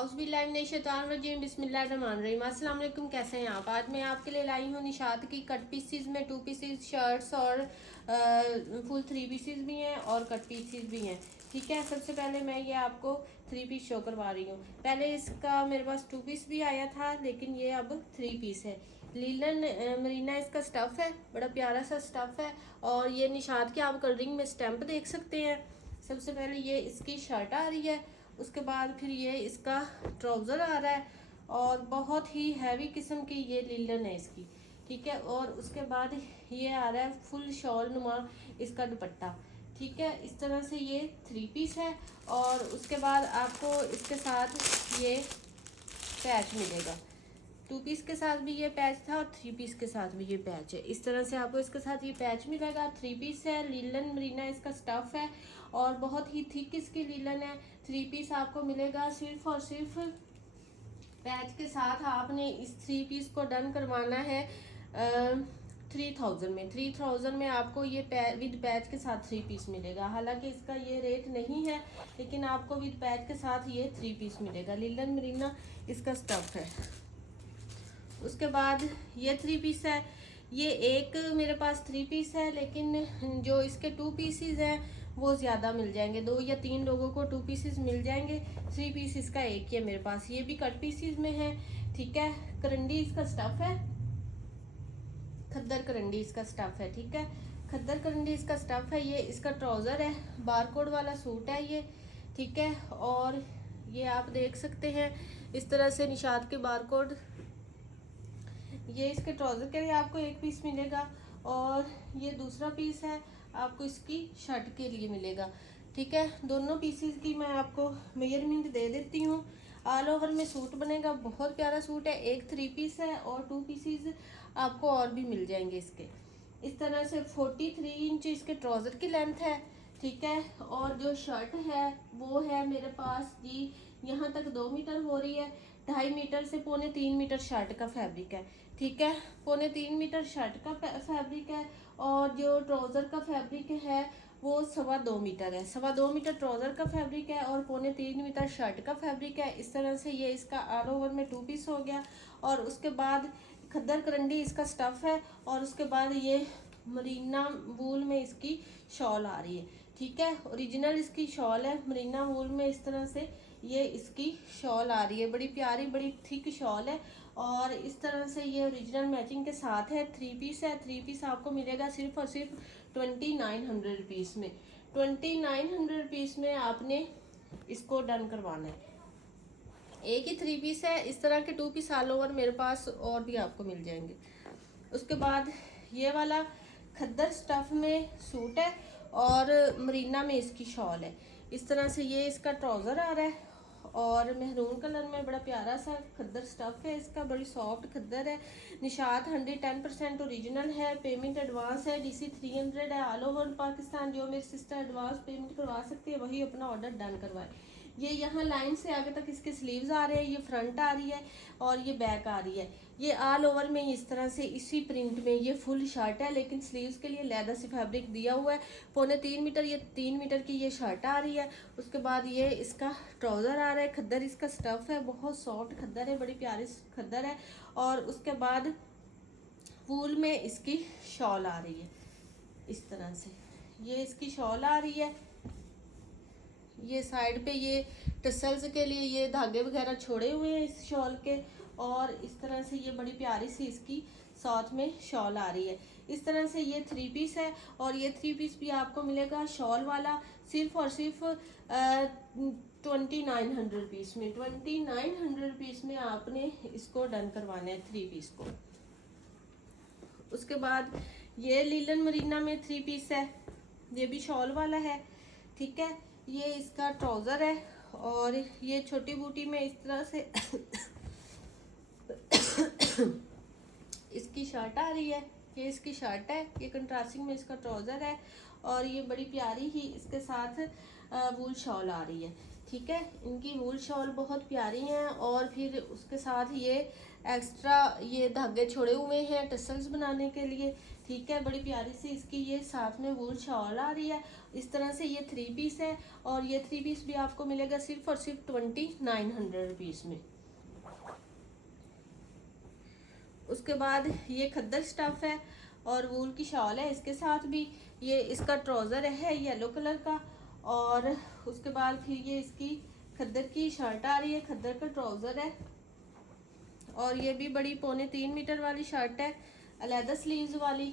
बिस्मिल्लाहिर्रहमानिर्रहीम। अस्सलाम वालेकुम। कैसे हैं आप? आज मैं आपके लिए लाई हूँ निशात की कट पीसीज में 2 पीसीज शर्ट्स और फुल 3 पीसीज भी हैं और कट पीसीज भी हैं। ठीक है, सबसे पहले मैं ये आपको 3 पीस शो करवा रही हूँ। पहले इसका मेरे पास 2 पीस भी आया था, लेकिन ये अब 3 पीस है। लीलन मरीना इसका स्टफ़ है, बड़ा प्यारा सा स्टफ़ है। और ये निशात की आप कलरिंग में स्टैंप देख सकते हैं। सबसे पहले ये इसकी शर्ट आ रही है, उसके बाद फिर ये इसका ट्राउज़र आ रहा है और बहुत ही हैवी किस्म की ये लीलन है इसकी। ठीक है, और उसके बाद ये आ रहा है फुल शॉल नुमा इसका दुपट्टा। ठीक है, इस तरह से ये 3 पीस है। और उसके बाद आपको इसके साथ ये पैच मिलेगा। 2 पीस के साथ भी ये पैच था और 3 पीस के साथ भी ये पैच है। इस तरह से आपको इसके साथ ये पैच मिलेगा। 3 पीस है, लीलन मरीना इसका स्टफ़ है और बहुत ही थिक इसकी लीलन है। 3 पीस आपको मिलेगा सिर्फ और सिर्फ पैच के साथ। आपने इस 3 पीस को डन करवाना है 3000 में। 3000 में आपको ये विद पैच के साथ 3 पीस मिलेगा। हालांकि इसका ये रेट नहीं है, लेकिन आपको विद पैच के साथ ये 3 पीस मिलेगा। लीलन मरीना इसका स्टफ़ है। उसके बाद ये 3 पीस है। ये एक मेरे पास 3 पीस है, लेकिन जो इसके 2 पीसीज हैं वो ज़्यादा मिल जाएंगे। 2 या 3 लोगों को 2 पीसीज मिल जाएंगे। 3 पीस इसका एक ही है मेरे पास। ये भी कट पीसीज में है। ठीक है, करंडी इसका स्टफ़ है, खद्दर करंडी इसका स्टफ़ है। ठीक है, खद्दर करंडी इसका स्टफ़ है। ये इसका ट्राउज़र है, बारकोड वाला सूट है ये। ठीक है, और ये आप देख सकते हैं इस तरह से निशात के बारकोड। ये इसके ट्राउज़र के लिए आपको एक पीस मिलेगा और ये दूसरा पीस है आपको इसकी शर्ट के लिए मिलेगा। ठीक है, दोनों पीसेस की मैं आपको मेजरमेंट दे देती हूँ। ऑल ओवर में सूट बनेगा, बहुत प्यारा सूट है। एक 3 पीस है और 2 पीसेस आपको और भी मिल जाएंगे इसके। इस तरह से 43 इंच इसके ट्राउज़र की लेंथ है। ठीक है, और जो शर्ट है वो है मेरे पास जी यहाँ तक 2 मीटर हो रही है। 2.5 मीटर से 2.25 मीटर शर्ट का फैब्रिक है। ठीक है, 2.25 मीटर शर्ट का फैब्रिक है और जो ट्राउज़र का फैब्रिक है वो 2.25 मीटर है। 2.25 मीटर ट्राउज़र का फैब्रिक है और 2.25 मीटर शर्ट का फैब्रिक है। इस तरह से ये इसका ऑल ओवर में 2 पीस हो गया। और उसके बाद खद्दर करंडी इसका स्टफ़ है और उसके बाद ये मरीना वूल में इसकी शॉल आ रही है। ठीक है, ओरिजिनल इसकी शॉल है मरीना वूल में। इस तरह से ये इसकी शॉल आ रही है, बड़ी प्यारी बड़ी थिक शॉल है। और इस तरह से ये ओरिजिनल मैचिंग के साथ है। 3 पीस है। 3 पीस आपको मिलेगा सिर्फ और सिर्फ 2900 रुपीज़ में। 2900 रुपीज़ में आपने इसको डन करवाना है। एक ही 3 पीस है। इस तरह के 2 पीस ऑल ओवर मेरे पास और भी आपको मिल जाएंगे। उसके बाद ये वाला खद्दर स्टफ़ में सूट है और मरीना में इसकी शॉल है। इस तरह से ये इसका ट्राउज़र आ रहा है और मेहरून कलर में बड़ा प्यारा सा खद्दर स्टफ़ है इसका। बड़ी सॉफ्ट खद्दर है। निशात 110% ओरिजिनल है। पेमेंट एडवांस है, DC 300 है। ऑल ओवर पाकिस्तान जो मेरी सिस्टर एडवांस पेमेंट करवा सकती है वही अपना ऑर्डर डन करवाए। ये यहाँ लाइन से आगे तक इसके स्लीव्स आ रहे हैं, ये फ्रंट आ रही है और ये बैक आ रही है। ये ऑल ओवर में इस तरह से इसी प्रिंट में ये फुल शर्ट है, लेकिन स्लीव्स के लिए लेदर से फैब्रिक दिया हुआ है। 3.25 मीटर, ये 3 मीटर की ये शर्ट आ रही है। उसके बाद ये इसका ट्राउज़र आ रहा है। खद्दर इसका स्टफ़ है, बहुत सॉफ्ट खद्दर है, बड़ी प्यारी खद्दर है। और उसके बाद वूल में इसकी शॉल आ रही है। इस तरह से ये इसकी शॉल आ रही है। ये साइड पे ये टसल्स के लिए ये धागे वगैरह छोड़े हुए हैं इस शॉल के। और इस तरह से ये बड़ी प्यारी सी इसकी साथ में शॉल आ रही है। इस तरह से ये 3 पीस है और ये 3 पीस भी आपको मिलेगा शॉल वाला सिर्फ और सिर्फ 2900 रुपीज़ में। 2900 रुपीज़ में आपने इसको डन करवाना है 3 पीस को। उसके बाद ये लीलन मरीना में 3 पीस है, ये भी शॉल वाला है। ठीक है, ये इसका ट्राउज़र है और ये छोटी बूटी में इस तरह से इसकी शर्ट आ रही है। ये इसकी शर्ट है, ये कंट्रास्टिंग में इसका ट्राउज़र है और ये बड़ी प्यारी ही इसके साथ वूल शॉल आ रही है। ठीक है, इनकी वूल शॉल बहुत प्यारी हैं। और फिर उसके साथ ये एक्स्ट्रा ये धागे छोड़े हुए हैं टसल्स बनाने के लिए। ठीक है, बड़ी प्यारी सी इसकी ये साथ में वूल शॉल आ रही है। इस तरह से ये 3 पीस है और ये 3 पीस भी आपको मिलेगा सिर्फ और सिर्फ 2900 रुपीज़ में। उसके बाद ये खद्दर स्टफ है और वूल की शॉल है इसके साथ भी। ये इसका ट्राउज़र है येलो कलर का और उसके बाद फिर ये इसकी खद्दर की शर्ट आ रही है, खद्दर का ट्राउज़र है और ये भी बड़ी 3.25 मीटर वाली शर्ट है, अलहदा स्लीव्स वाली।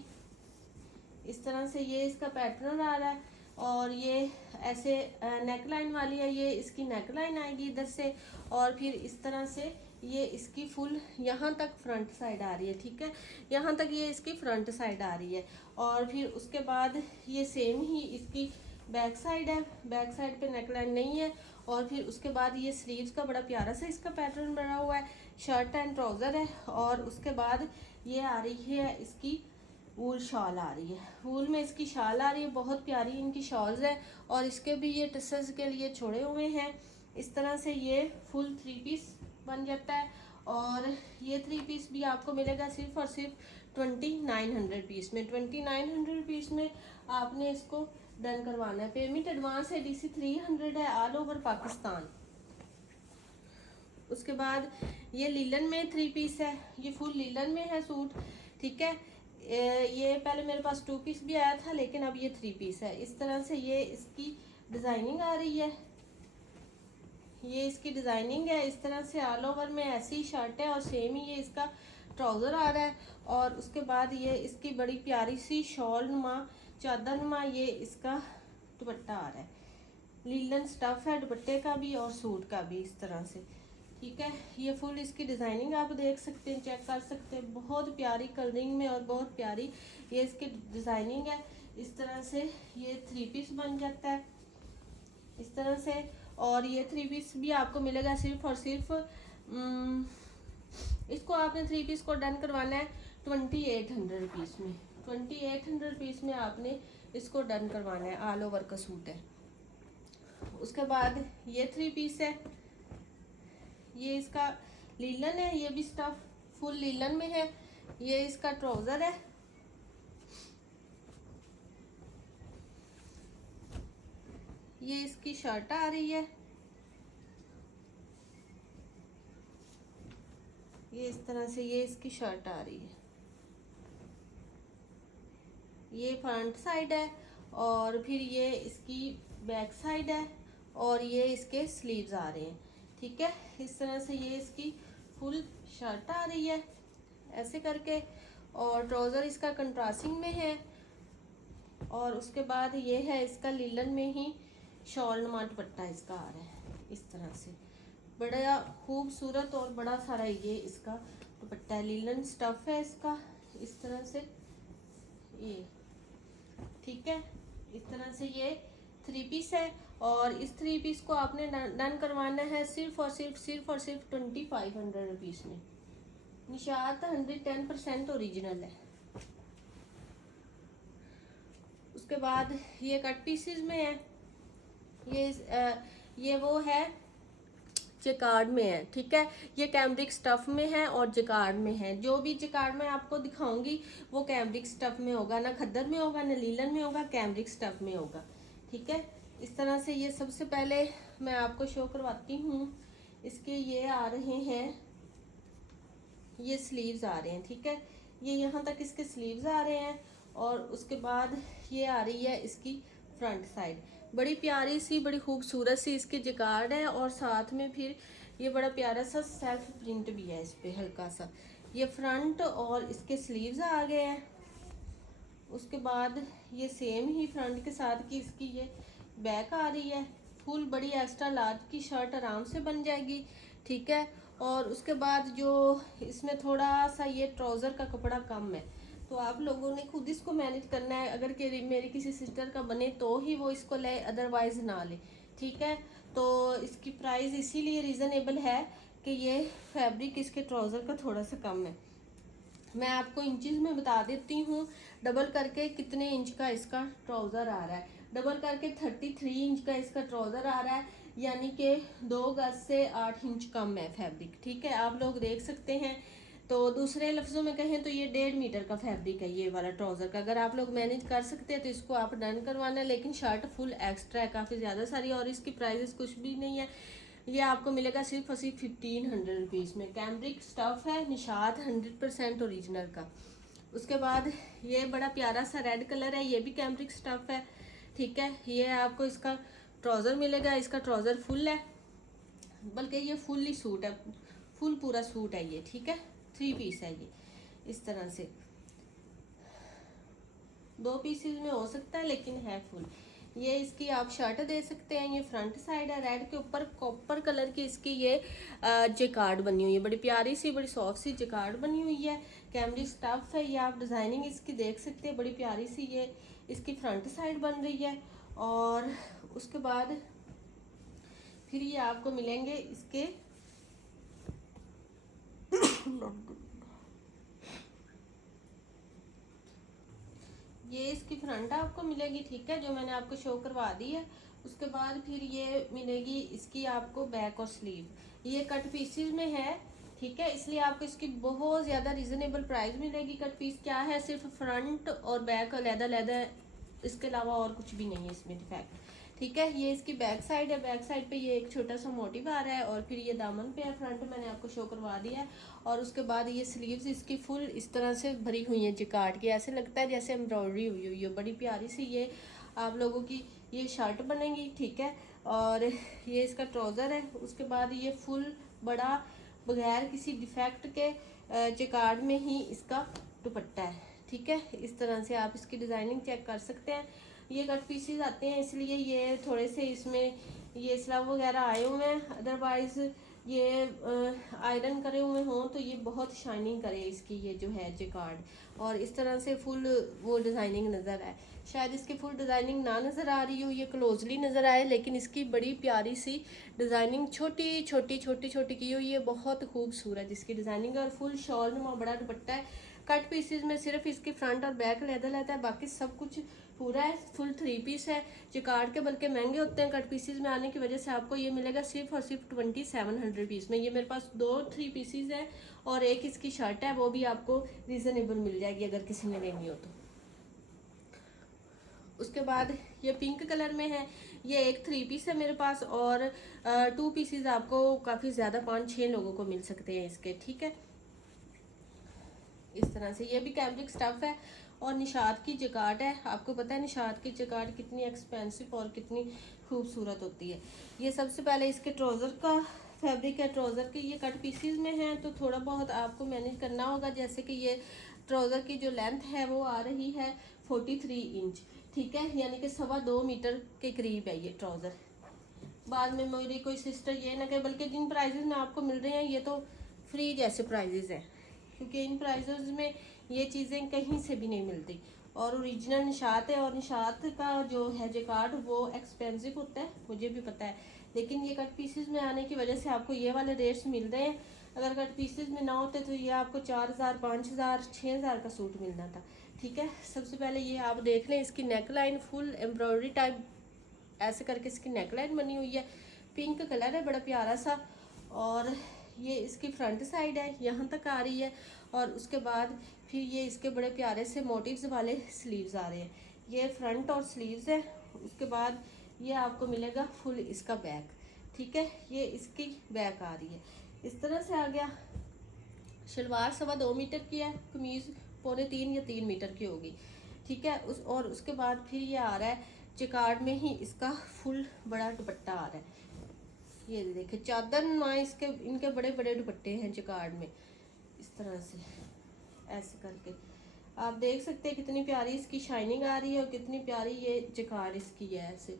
इस तरह से ये इसका पैटर्न आ रहा है और ये ऐसे नेक लाइन वाली है, ये इसकी नेक लाइन आएगी इधर से और फिर इस तरह से ये इसकी फुल यहाँ तक फ्रंट साइड आ रही है। ठीक है, यहाँ तक ये इसकी फ्रंट साइड आ रही है और फिर उसके बाद ये सेम ही इसकी बैक साइड है, बैक साइड पे नेक लाइन नहीं है और फिर उसके बाद ये स्लीव्स का बड़ा प्यारा सा इसका पैटर्न बना हुआ है, शर्ट एंड ट्राउज़र है और उसके बाद ये आ रही है इसकी वूल शॉल आ रही है, वूल में इसकी शाल आ रही है, बहुत प्यारी इनकी शॉल्स है और इसके भी ये टसल्स के लिए छोड़े हुए हैं। इस तरह से ये फुल 3 पीस बन जाता है और ये 3 पीस भी आपको मिलेगा सिर्फ और सिर्फ 2900 पीस में। 2900 पीस में आपने इसको डन करवाना है। पेमेंट एडवांस है, DC 300 है ऑल ओवर पाकिस्तान। उसके बाद ये लीलन में 3 पीस है, ये फुल लीलन में है सूट। ठीक है, ये पहले मेरे पास 2 पीस भी आया था लेकिन अब ये 3 पीस है। इस तरह से ये इसकी डिज़ाइनिंग आ रही है, ये इसकी डिज़ाइनिंग है। इस तरह से ऑल ओवर में ऐसी शर्ट है और सेम ही ये इसका ट्राउज़र आ रहा है और उसके बाद ये इसकी बड़ी प्यारी सी शॉल नुमा चादर नुमा ये इसका दुपट्टा आ रहा है। लीलन स्टफ है दुपट्टे का भी और सूट का भी इस तरह से। ठीक है, ये फुल इसकी डिज़ाइनिंग आप देख सकते हैं, चेक कर सकते हैं, बहुत प्यारी कलरिंग में और बहुत प्यारी ये इसकी डिज़ाइनिंग है। इस तरह से ये 3 पीस बन जाता है इस तरह से और ये 3 पीस भी आपको मिलेगा सिर्फ और सिर्फ इसको आपने 3 पीस को डन करवाना है 2800 रुपीज़ में। 2800 रुपीज़ में आपने इसको डन करवाना है, ऑल ओवर का सूट है। उसके बाद ये 3 पीस है, ये इसका लीलन है, ये भी स्टफ फुल लीलन में है। ये इसका ट्राउज़र है, ये इसकी शर्ट आ रही है, ये इस तरह से ये इसकी शर्ट आ रही है। ये फ्रंट साइड है और फिर ये इसकी बैक साइड है और ये इसके स्लीव्स आ रहे हैं। ठीक है, इस तरह से ये इसकी फुल शर्ट आ रही है ऐसे करके और ट्राउज़र इसका कंट्रास्टिंग में है और उसके बाद ये है इसका लीलन में ही शॉल नुमा दुपट्टा इसका आ रहा है। इस तरह से बड़ा खूबसूरत और बड़ा सारा ये इसका दुपट्टा है, लीलन स्टफ है इसका इस तरह से ये। ठीक है, इस तरह से ये 3 पीस है और इस 3 पीस को आपने डन करवाना है सिर्फ और सिर्फ 2500 रुपीज़ में। निशात 110% ओरिजिनल है। उसके बाद ये कट पीसेस में है, ये वो है जकार्ड में है। ठीक है, ये कैम्ब्रिक स्टफ में है और जकार्ड में है। जो भी जकार्ड में आपको दिखाऊंगी वो कैम्ब्रिक स्टफ में होगा, ना खद्दर में होगा ना लीलन में होगा, कैम्ब्रिक स्टफ में होगा। ठीक है, इस तरह से ये सबसे पहले मैं आपको शो करवाती हूँ। इसके ये आ रहे हैं, ये स्लीव्स आ रहे हैं। ठीक है, ये यहाँ तक इसके स्लीव्स आ रहे हैं और उसके बाद ये आ रही है इसकी फ्रंट साइड। बड़ी प्यारी सी बड़ी खूबसूरत सी इसकी जकार्ड है और साथ में फिर ये बड़ा प्यारा सा सेल्फ प्रिंट भी है इस पे हल्का सा। ये फ्रंट और इसके स्लीव्स आ गए हैं। उसके बाद ये सेम ही फ्रंट के साथ की इसकी ये बैक आ रही है। फुल बड़ी एक्स्ट्रा लार्ज की शर्ट आराम से बन जाएगी। ठीक है, और उसके बाद जो इसमें थोड़ा सा ये ट्राउज़र का कपड़ा कम है तो आप लोगों ने खुद इसको मैनेज करना है। अगर मेरी किसी सिस्टर का बने तो ही वो इसको ले, अदरवाइज ना ले। ठीक है, तो इसकी प्राइस इसीलिए रीज़नेबल है कि ये फैब्रिक इसके ट्राउज़र का थोड़ा सा कम है। मैं आपको इंचेस में बता देती हूँ। डबल करके कितने इंच का इसका ट्राउज़र आ रहा है। डबल करके 33 इंच का इसका ट्राउज़र आ रहा है, यानी कि 2 गज से 8 इंच कम है फैब्रिक। ठीक है, आप लोग देख सकते हैं तो दूसरे लफ्ज़ों में कहें तो ये 1.5 मीटर का फैब्रिक है ये वाला ट्राउज़र का। अगर आप लोग मैनेज कर सकते हैं तो इसको आप डन करवाना है, लेकिन शर्ट फुल एक्स्ट्रा है, काफ़ी ज़्यादा सारी, और इसकी प्राइजेस कुछ भी नहीं है। ये आपको मिलेगा सिर्फ और सिर्फ 1500 रुपीज़ में। कैम्ब्रिक स्टफ़ है, निशात 100% ओरिजिनल का। उसके बाद ये बड़ा प्यारा सा रेड कलर है, ये भी कैम्ब्रिक स्टफ़ है, ठीक है। ये आपको इसका ट्राउज़र मिलेगा, इसका ट्राउज़र फुल है, बल्कि ये फुल्ली सूट है, फुल पूरा सूट है ये, ठीक है। 3 पीस है ये, इस तरह से 2 पीसेस में हो सकता है, लेकिन है फुल। ये इसकी आप शर्ट दे सकते हैं। ये फ्रंट साइड है, रेड के ऊपर कॉपर कलर की इसकी ये जेकार्ड बनी हुई है, बड़ी प्यारी सी, बड़ी सॉफ्ट सी जेकार्ड बनी हुई है। कैम्ब्रिक स्टफ है ये, आप डिजाइनिंग इसकी देख सकते हैं, बड़ी प्यारी सी ये इसकी फ्रंट साइड बन रही है। और उसके बाद फिर ये आपको मिलेंगे इसके ये इसकी फ्रंट आपको मिलेगी, ठीक है, जो मैंने आपको शो करवा दी है। उसके बाद फिर ये मिलेगी इसकी आपको बैक और स्लीव। ये कट पीसेस में है, ठीक है, इसलिए आपको इसकी बहुत ज़्यादा रिजनेबल प्राइस मिलेगी। कट पीस क्या है, सिर्फ फ्रंट और बैक लैदा लैदा, इसके अलावा और कुछ भी नहीं है इसमें डिफेक्ट, ठीक है। ये इसकी बैक साइड है, बैक साइड पे ये एक छोटा सा मोटिव आ रहा है, और फिर ये दामन पे है, फ्रंट मैंने आपको शो करवा दिया है। और उसके बाद ये स्लीव्स इसकी फुल इस तरह से भरी हुई हैं जिकार्ड की, ऐसे लगता है जैसे एम्ब्रॉयडरी हुई हुई है, बड़ी प्यारी सी ये आप लोगों की ये शर्ट बनेगी, ठीक है। और ये इसका ट्राउज़र है। उसके बाद ये फुल बड़ा बगैर किसी डिफेक्ट के जिकार्ड में ही इसका दुपट्टा है, ठीक है। इस तरह से आप इसकी डिज़ाइनिंग चेक कर सकते हैं। ये कट पीसेस आते हैं, इसलिए ये थोड़े से इसमें ये स्लव वगैरह आए हुए हैं, अदरवाइज ये आयरन करे हुए हों तो ये बहुत शाइनिंग करे इसकी ये जो है जिकार्ड। और इस तरह से फुल वो डिज़ाइनिंग नज़र आए, शायद इसकी फुल डिज़ाइनिंग ना नज़र आ रही हो, ये क्लोजली नज़र आए, लेकिन इसकी बड़ी प्यारी सी डिज़ाइनिंग छोटी छोटी छोटी छोटी की हुई है, बहुत खूबसूरत इसकी डिज़ाइनिंग। और फुल शॉल नुमा बड़ा दुपट्टा है। कट पीसेस में सिर्फ इसकी फ्रंट और बैक लैदा लैदा है, बाकी सब कुछ पूरा है, फुल 3 पीस है। जिकार्ड के बल्कि महंगे होते हैं, कट पीसेस में आने की वजह से आपको ये मिलेगा सिर्फ और सिर्फ 2700 पीस में। ये मेरे पास 2 3 पीसेस हैं और एक इसकी शर्ट है, वो भी आपको रीज़नेबल मिल जाएगी अगर किसी ने लेनी हो तो। उसके बाद ये पिंक कलर में है, ये एक 3 पीस है मेरे पास, और 2 पीसेस आपको काफ़ी ज़्यादा 5-6 लोगों को मिल सकते हैं इसके, ठीक है। इस तरह से ये भी कैम्ब्रिक स्टफ है और निशात की जकार्ड है। आपको पता है निशात की जकार्ड कितनी एक्सपेंसिव और कितनी खूबसूरत होती है। ये सबसे पहले इसके ट्राउज़र का फैब्रिक है, ट्राउज़र के ये कट पीसीज में है, तो थोड़ा बहुत आपको मैनेज करना होगा। जैसे कि ये ट्राउज़र की जो लेंथ है वो आ रही है 43 इंच, ठीक है, यानी कि 2.25 मीटर के करीब है ये ट्राउज़र। बाद में मेरी कोई सिस्टर ये ना कहे, बल्कि जिन प्राइजेस में आपको मिल रहे हैं ये तो फ्री जैसे प्राइजेस हैं, क्योंकि इन प्राइजेस में ये चीज़ें कहीं से भी नहीं मिलती। और ओरिजिनल निशात है, और निशात का जो है जेकार्ड वो एक्सपेंसिव होता है, मुझे भी पता है, लेकिन ये कट पीसेस में आने की वजह से आपको ये वाले रेट्स मिल रहे हैं। अगर कट पीसेस में ना होते तो ये आपको 4000 5000 6000 का सूट मिलना था, ठीक है। सबसे पहले ये आप देख लें, इसकी neck line full embroidery type ऐसे करके इसकी नेकलाइन बनी हुई है, पिंक कलर है बड़ा प्यारा सा। और ये इसकी फ्रंट साइड है, यहाँ तक आ रही है। और उसके बाद फिर ये इसके बड़े प्यारे से मोटिव्स वाले स्लीव्स आ रहे हैं, ये फ्रंट और स्लीव्स है। उसके बाद ये आपको मिलेगा फुल इसका बैक, ठीक है, ये इसकी बैक आ रही है, इस तरह से आ गया। शलवार 2.25 मीटर की है, कमीज़ 2.25 या 3 मीटर की होगी, ठीक है। और उसके बाद फिर ये आ रहा है जिकार्ड में ही इसका फुल बड़ा दुपट्टा आ रहा है। ये देखिए चादर ना इसके, इनके बड़े बड़े दुपट्टे हैं जिकार्ड में, इस तरह से ऐसे करके आप देख सकते हैं कितनी प्यारी इसकी शाइनिंग आ रही है और कितनी प्यारी ये जिकार्ड इसकी है ऐसे।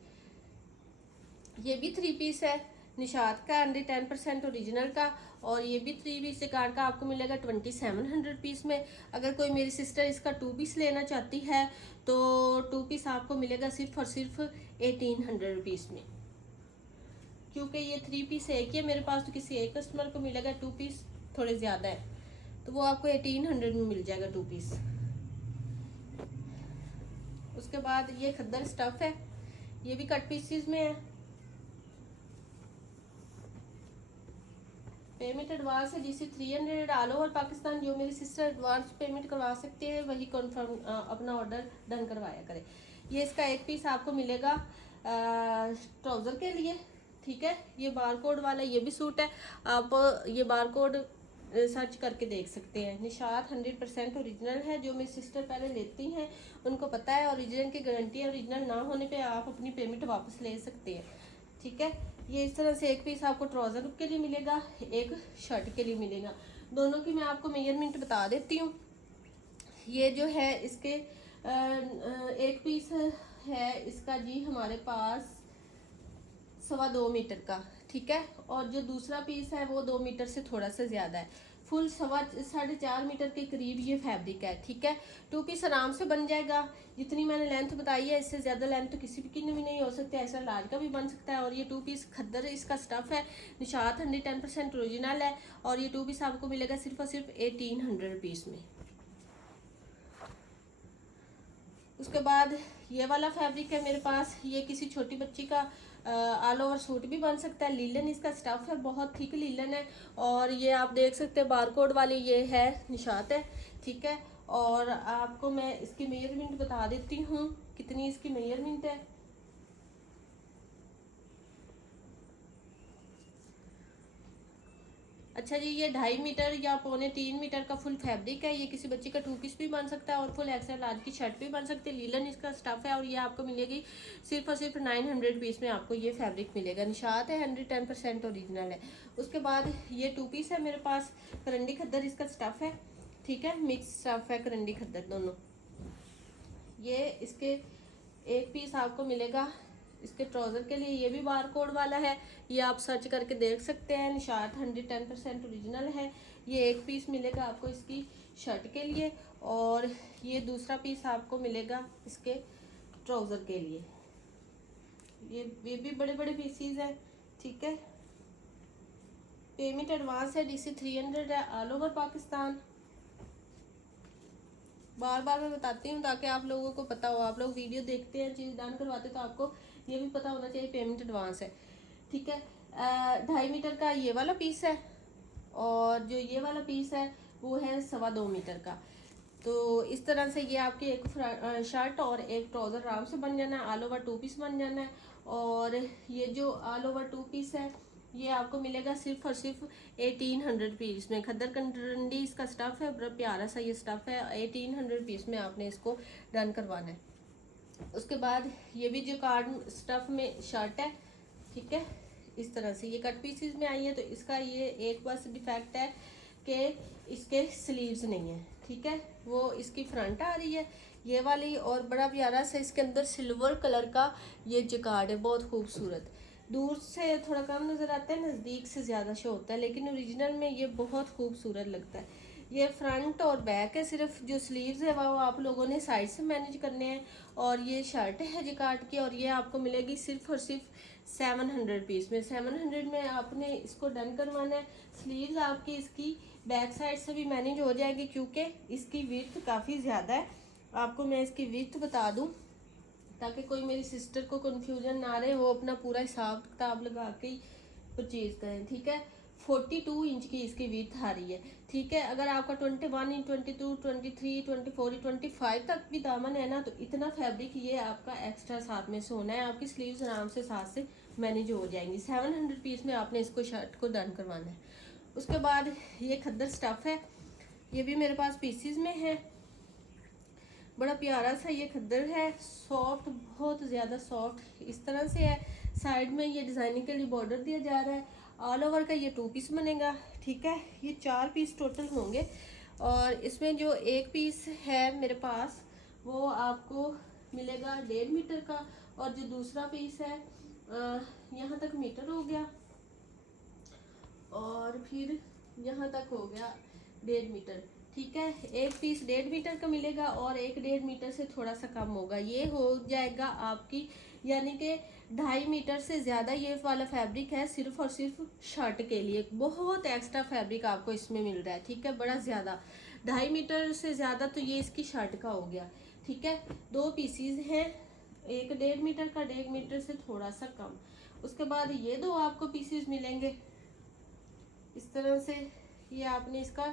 ये भी 3 पीस है निशात का, 110% ओरिजिनल का, और ये भी 3 पीस जिकार्ड का आपको मिलेगा 2700 पीस में। अगर कोई मेरी सिस्टर इसका 2 पीस लेना चाहती है तो 2 पीस आपको मिलेगा सिर्फ और सिर्फ 1800 रुपीज़ में, क्योंकि ये 3 पीस एक ही है मेरे पास, तो किसी एक कस्टमर को मिलेगा 2 पीस थोड़े ज़्यादा है, तो वो आपको 1800 में मिल जाएगा 2 पीस। उसके बाद ये खद्दर स्टफ है, ये भी कट पीसीज में है। पेमेंट एडवांस है DC 300 ऑल ओवर पाकिस्तान। जो मेरी सिस्टर एडवांस पेमेंट करवा सकते हैं वही कंफर्म अपना ऑर्डर डन करवाया करें। ये इसका एक पीस आपको मिलेगा ट्राउज़र के लिए, ठीक है। ये बारकोड वाला ये भी सूट है, आप ये बारकोड सर्च करके देख सकते हैं। निशात 100% ओरिजिनल है। जो मेरी सिस्टर पहले लेती हैं उनको पता है ओरिजिनल की गारंटी है। ओरिजिनल ना होने पे आप अपनी पेमेंट वापस ले सकते हैं, ठीक है। ये इस तरह से एक पीस आपको ट्राउज़र के लिए मिलेगा, एक शर्ट के लिए मिलेगा। दोनों की मैं आपको मेजरमेंट बता देती हूँ। ये जो है इसके एक पीस है इसका जी हमारे पास 2.25 मीटर का, ठीक है। और जो दूसरा पीस है वो 2 मीटर से थोड़ा सा ज़्यादा है। फुल 4.5 मीटर के करीब ये फैब्रिक है, ठीक है। 2 पीस आराम से बन जाएगा। जितनी मैंने लेंथ बताई है इससे ज़्यादा लेंथ तो किसी की भी नहीं हो सकती, ऐसा लार्ज का भी बन सकता है। और ये 2 पीस खद्दर इसका स्टफ़ है, निशात 110% ओरिजिनल है। और ये 2 पीस आपको मिलेगा सिर्फ और सिर्फ 1800 रुपीज़ में। उसके बाद ये वाला फैब्रिक है मेरे पास, ये किसी छोटी बच्ची का ऑल ओवर सूट भी बन सकता है। लीलन इसका स्टफ़ है, बहुत थिक लीलन है। और ये आप देख सकते हैं बारकोड वाली ये है निशात है, ठीक है। और आपको मैं इसकी मेजरमेंट बता देती हूँ कितनी इसकी मेजरमेंट है। अच्छा जी, ये 2.5 मीटर या 2.25 मीटर का फुल फैब्रिक है। ये किसी बच्चे का 2 पीस भी बन सकता है और फुल एक्सेल लार्ज की शर्ट भी बन सकती है। लीलन इसका स्टफ है और ये आपको मिलेगी सिर्फ और सिर्फ 900 रुपीज़ में आपको ये फैब्रिक मिलेगा। निशात है 110% ओरिजिनल है। उसके बाद ये 2 पीस है मेरे पास, करंडी खद्दर इसका स्टफ है, ठीक है। मिक्स स्टफ है करंडी खद्दर दोनों। ये इसके एक पीस आपको मिलेगा इसके ट्राउज़र के लिए, ये भी बारकोड वाला है, ये आप सर्च करके देख सकते हैं। निशात 110% ओरिजिनल है। ये एक पीस मिलेगा आपको इसकी शर्ट के लिए और ये दूसरा पीस आपको मिलेगा इसके ट्राउज़र के लिए। ये भी बड़े बड़े पीसीज हैं, ठीक है। पेमेंट एडवांस है, DC 300 है ऑल ओवर पाकिस्तान। बार बार मैं बताती हूँ ताकि आप लोगों को पता हो। आप लोग वीडियो देखते हैं, चीज़ डन करवाते तो आपको ये भी पता होना चाहिए पेमेंट एडवांस है, ठीक है। 2.5 मीटर का ये वाला पीस है और जो ये वाला पीस है वो है 2.25 मीटर का। तो इस तरह से ये आपकी एक शर्ट और एक ट्राउज़र आराम से बन जाना है। ऑल ओवर 2 पीस बन जाना है। और ये जो ऑल ओवर 2 पीस है ये आपको मिलेगा सिर्फ और सिर्फ 1800 रुपीज़ में। खद्दर कंडी इसका स्टफ़ है, बड़ा प्यारा सा ये स्टफ़ है। 1800 रुपीज़ में आपने इसको डन करवाना है। उसके बाद ये भी जो कार्ड स्टफ़ में शर्ट है, ठीक है। इस तरह से ये कट पीसीज में आई है। तो इसका ये एक बस डिफेक्ट है कि इसके स्लीव्स नहीं है, ठीक है। वो इसकी फ्रंट आ रही है ये वाली और बड़ा प्यारा सा इसके अंदर सिल्वर कलर का ये जकार्ड है, बहुत खूबसूरत। दूर से थोड़ा कम नज़र आता है, नज़दीक से ज़्यादा शो होता है, लेकिन ओरिजिनल में ये बहुत खूबसूरत लगता है। ये फ्रंट और बैक है, सिर्फ जो स्लीव्स है वो आप लोगों ने साइड से मैनेज करने हैं। और ये शर्ट है जकार्ड की और ये आपको मिलेगी सिर्फ और सिर्फ 700 रुपीज़ में। 700 में आपने इसको डन करवाना है। स्लीव्स आपकी इसकी बैक साइड से भी मैनेज हो जाएगी क्योंकि इसकी विड्थ काफ़ी ज़्यादा है। आपको मैं इसकी विड्थ बता दूं ताकि कोई मेरी सिस्टर को कन्फ्यूजन ना रहे, वो अपना पूरा हिसाब किताब लगा के ही परचेज करें, ठीक है। 42 इंच की इसकी विड्थ आ रही है, ठीक है। अगर आपका 21 इंच 22 23 24 25 तक भी दामन है ना तो इतना फैब्रिक ये आपका एक्स्ट्रा साथ में से होना है। आपकी स्लीव्स आराम से साथ से मैनेज हो जाएंगी। 700 रुपीज़ में आपने इसको शर्ट को डन करवाना है। उसके बाद ये खद्दर स्टफ़ है, ये भी मेरे पास पीसीज में है। बड़ा प्यारा सा ये खद्दर है, सॉफ्ट, बहुत ज़्यादा सॉफ्ट इस तरह से है। साइड में ये डिज़ाइनिंग के लिए बॉर्डर दिया जा रहा है। ऑल ओवर का ये 2 पीस बनेगा, ठीक है। ये 4 पीस टोटल होंगे और इसमें जो एक पीस है मेरे पास वो आपको मिलेगा 1.5 मीटर का और जो दूसरा पीस है यहाँ तक मीटर हो गया और फिर यहाँ तक हो गया 1.5 मीटर, ठीक है। एक पीस 1.5 मीटर का मिलेगा और एक 1.5 मीटर से थोड़ा सा कम होगा। ये हो जाएगा आपकी यानी कि 2.5 मीटर से ज़्यादा ये वाला फैब्रिक है सिर्फ और सिर्फ शर्ट के लिए। बहुत एक्स्ट्रा फैब्रिक आपको इसमें मिल रहा है, ठीक है, बड़ा ज़्यादा। 2.5 मीटर से ज़्यादा तो ये इसकी शर्ट का हो गया, ठीक है। 2 पीसीज हैं, एक 1.5 मीटर का, 1.5 मीटर से थोड़ा सा कम। उसके बाद ये 2 आपको पीसीज मिलेंगे, इस तरह से ये आपने इसका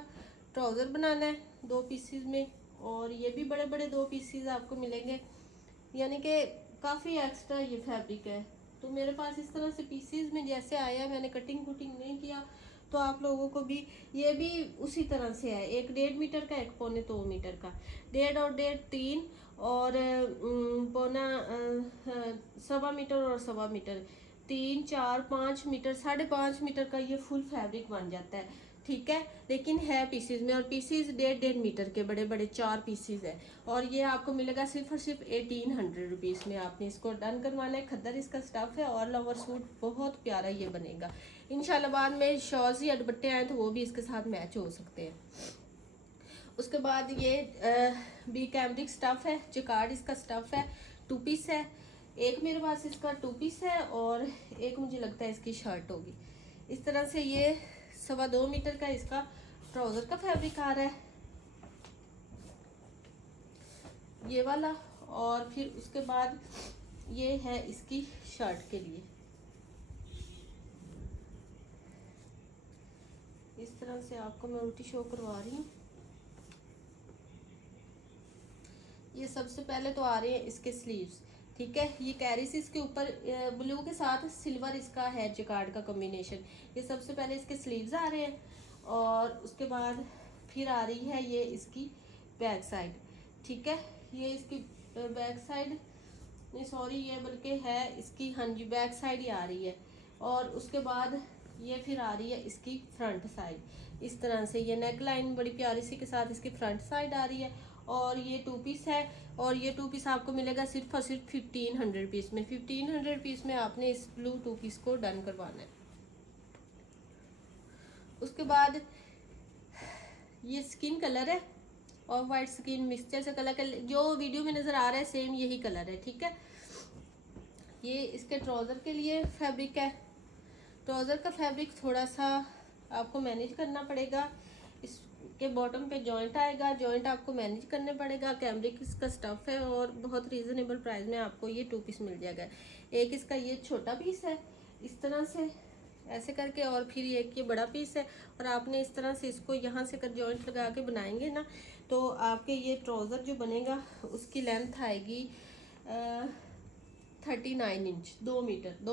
ट्राउज़र बनाना है 2 पीसीज में, और ये भी बड़े बड़े 2 पीसीज आपको मिलेंगे, यानी कि काफ़ी एक्स्ट्रा ये फैब्रिक है। तो मेरे पास इस तरह से पीसीज में जैसे आया, मैंने कटिंग कुटिंग नहीं किया, तो आप लोगों को भी ये भी उसी तरह से है। एक 1.5 मीटर का, एक 1.25 मीटर का, 1.5 और 1.5 3, और पौना 1.25 मीटर और 1.25 मीटर, 3 4 5 मीटर, 5.5 मीटर का ये फुल फैब्रिक बन जाता है। ठीक है, लेकिन है पीसीज में, और पीसीज 1.5 मीटर के बड़े बड़े 4 पीसीज है, और ये आपको मिलेगा सिर्फ और सिर्फ 1800 रुपीज़ में। आपने इसको डन करवाना है। खद्दर इसका स्टफ है, ऑल ओवर सूट बहुत प्यारा ये बनेगा इंशाल्लाह। बाद में शॉर्ट्स या दुपट्टे आए तो वो भी इसके साथ मैच हो सकते हैं। उसके बाद ये बी कैमरिक स्टफ है, जिकार्ड इसका स्टफ है, 2 पीस है। एक मेरे पास इसका 2 पीस है, और एक मुझे लगता है इसकी शर्ट होगी। इस तरह से ये 2.25 मीटर का इसका ट्राउज़र का फैब्रिक आ रहा है, ये वाला। और फिर उसके बाद ये है इसकी शर्ट के लिए। इस तरह से आपको मैं उल्टी शो करवा रही हूँ। ये सबसे पहले तो आ रहे हैं इसके स्लीव्स। ठीक है, ये कैरिस इसके ऊपर ब्लू के साथ सिल्वर इसका है जिकार्ड का कॉम्बिनेशन। ये सबसे पहले इसके स्लीव्स आ रहे हैं, और उसके बाद फिर आ रही है ये इसकी बैक साइड। ठीक है, ये इसकी बैक साइड नहीं, सॉरी, ये बल्कि है इसकी, हाँ जी, बैक साइड ही आ रही है। और उसके बाद ये फिर आ रही है इसकी फ्रंट साइड। इस तरह से ये नेक लाइन बड़ी प्यारी सी के साथ इसकी फ्रंट साइड आ रही है, और ये 2 पीस है। और ये 2 पीस आपको मिलेगा सिर्फ और सिर्फ 1500 रुपीज़ में। 1500 रुपीज़ में आपने इस ब्लू 2 पीस को डन करवाना है। उसके बाद ये स्किन कलर है, ऑफ वाइट स्किन मिक्सचर से कलर, जो वीडियो में नज़र आ रहा है सेम यही कलर है। ठीक है, ये इसके ट्राउज़र के लिए फैब्रिक है। ट्राउज़र का फैब्रिक थोड़ा सा आपको मैनेज करना पड़ेगा। इसके बॉटम पे जॉइंट आएगा, जॉइंट आपको मैनेज करने पड़ेगा। कैमरिक इसका स्टफ है, और बहुत रीज़नेबल प्राइस में आपको ये 2 पीस मिल जाएगा। एक इसका ये छोटा पीस है इस तरह से ऐसे करके, और फिर एक ये बड़ा पीस है। और आपने इस तरह से इसको यहाँ से कर जॉइंट लगा के बनाएंगे ना, तो आपके ये ट्राउज़र जो बनेगा उसकी लेंथ आएगी 39 इंच, 2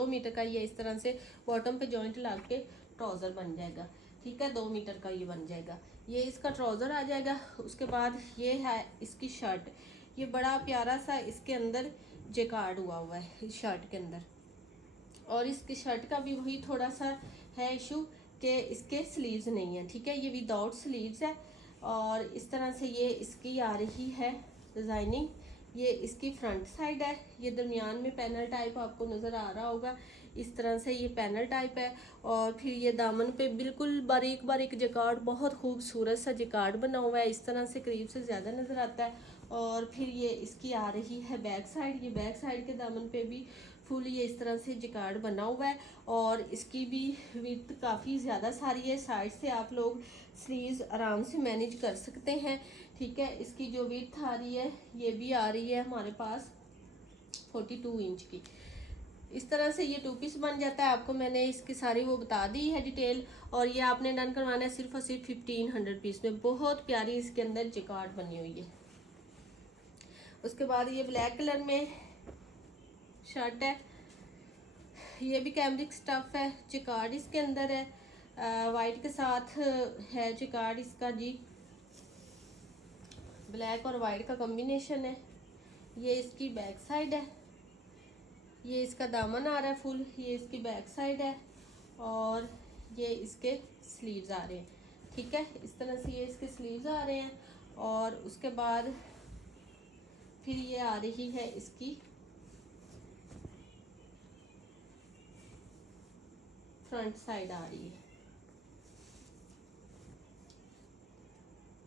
मीटर का। ये इस तरह से बॉटम पे जॉइंट लगा के ट्राउज़र बन जाएगा। ठीक है, 2 मीटर का ये बन जाएगा। ये इसका ट्राउज़र आ जाएगा। उसके बाद ये है इसकी शर्ट। ये बड़ा प्यारा सा इसके अंदर जेकार्ड हुआ है इस शर्ट के अंदर। और इसकी शर्ट का भी वही थोड़ा सा है इशू कि इसके स्लीव्स नहीं है। ठीक है, ये विदाउट स्लीव्स है, और इस तरह से ये इसकी आ रही है डिज़ाइनिंग। ये इसकी फ्रंट साइड है। ये दरमियान में पैनल टाइप आपको नज़र आ रहा होगा, इस तरह से ये पैनल टाइप है। और फिर ये दामन पे बिल्कुल बारीक बारीक जिकार्ड, बहुत खूबसूरत सा जिकार्ड बना हुआ है। इस तरह से करीब से ज़्यादा नज़र आता है। और फिर ये इसकी आ रही है बैक साइड। ये बैक साइड के दामन पे भी फुल ये इस तरह से जिकार्ड बना हुआ है, और इसकी भी विड्थ काफ़ी ज़्यादा सारी है। साइड से आप लोग स्लीव्स आराम से मैनेज कर सकते हैं। ठीक है, इसकी जो विड्थ आ रही है ये भी आ रही है हमारे पास 42 इंच की। इस तरह से ये 2 पीस बन जाता है। आपको मैंने इसकी सारी वो बता दी है डिटेल, और ये आपने डन करवाना है सिर्फ और सिर्फ 1500 पीस में। बहुत प्यारी इसके अंदर जिकार्ड बनी हुई है। उसके बाद ये ब्लैक कलर में शर्ट है। ये भी कैमरिक स्टफ है, जिकार्ड इसके अंदर है, वाइट के साथ है जिकार्ड इसका जी। ब्लैक और वाइट का कॉम्बिनेशन है। ये इसकी बैक साइड है। ये इसका दामन आ रहा है फुल, ये इसकी बैक साइड है, और ये इसके स्लीव्स आ रहे हैं। ठीक है, इस तरह से ये इसके स्लीव्स आ रहे हैं। और उसके बाद फिर ये आ रही है इसकी फ्रंट साइड आ रही है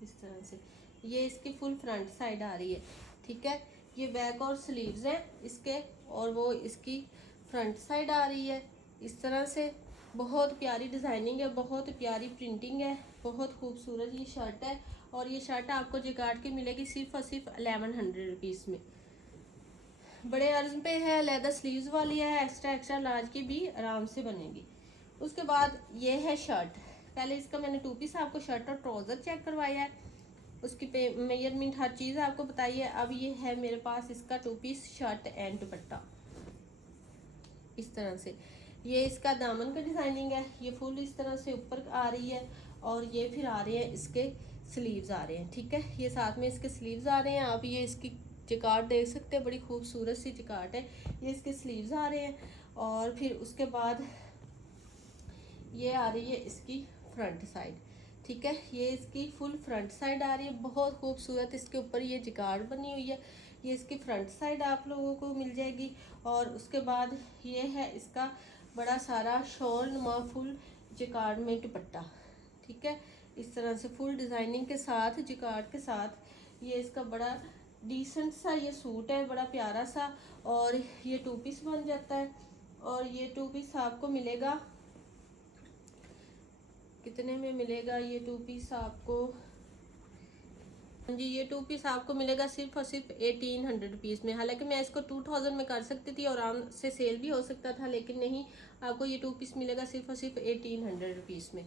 इस तरह से। ये इसकी फुल फ्रंट साइड आ रही है। ठीक है, ये बैक और स्लीव्स हैं इसके, और वो इसकी फ्रंट साइड आ रही है इस तरह से। बहुत प्यारी डिज़ाइनिंग है, बहुत प्यारी प्रिंटिंग है, बहुत खूबसूरत ये शर्ट है। और ये शर्ट आपको जिकार्ड की मिलेगी सिर्फ और सिर्फ 1100 रुपीज़ में। बड़े अर्ज पे है, लेदर स्लीव्स वाली है, एक्स्ट्रा एक्स्ट्रा लार्ज की भी आराम से बनेगी। उसके बाद ये है शर्ट। पहले इसका मैंने 2 पीस आपको शर्ट और ट्राउज़र चेक करवाया है, उसकी मेजरमेंट हर चीज़ आपको बताई है। अब ये है मेरे पास इसका 2 पीस शर्ट एंड दुपट्टा इस तरह से। ये इसका दामन का डिज़ाइनिंग है, ये फुल इस तरह से ऊपर आ रही है और ये फिर आ रहे हैं इसके स्लीव्स आ रहे हैं, ठीक है। ये साथ में इसके स्लीव्स आ रहे हैं। आप ये इसकी जिकार्ड देख सकते हैं, बड़ी खूबसूरत सी जिकार्ड है। ये इसके स्लीव्स आ रहे हैं और फिर उसके बाद ये आ रही है इसकी फ्रंट साइड, ठीक है। ये इसकी फुल फ्रंट साइड आ रही है, बहुत खूबसूरत। इसके ऊपर ये जिकार्ड बनी हुई है, ये इसकी फ्रंट साइड आप लोगों को मिल जाएगी। और उसके बाद ये है इसका बड़ा सारा शॉल नुमा फुल जिकार्ड में दुपट्टा, ठीक है। इस तरह से फुल डिज़ाइनिंग के साथ जिकार्ड के साथ ये इसका बड़ा डिसेंट सा ये सूट है, बड़ा प्यारा सा। और ये 2 पीस बन जाता है और ये 2 पीस आपको मिलेगा कितने में मिलेगा? ये 2 पीस आपको जी, ये 2 पीस आपको मिलेगा सिर्फ और सिर्फ 1800 रुपीज़ में। हालांकि मैं इसको 2000 में कर सकती थी और आराम से सेल भी हो सकता था, लेकिन नहीं, आपको ये 2 पीस मिलेगा सिर्फ और सिर्फ 1800 रुपीज़ में।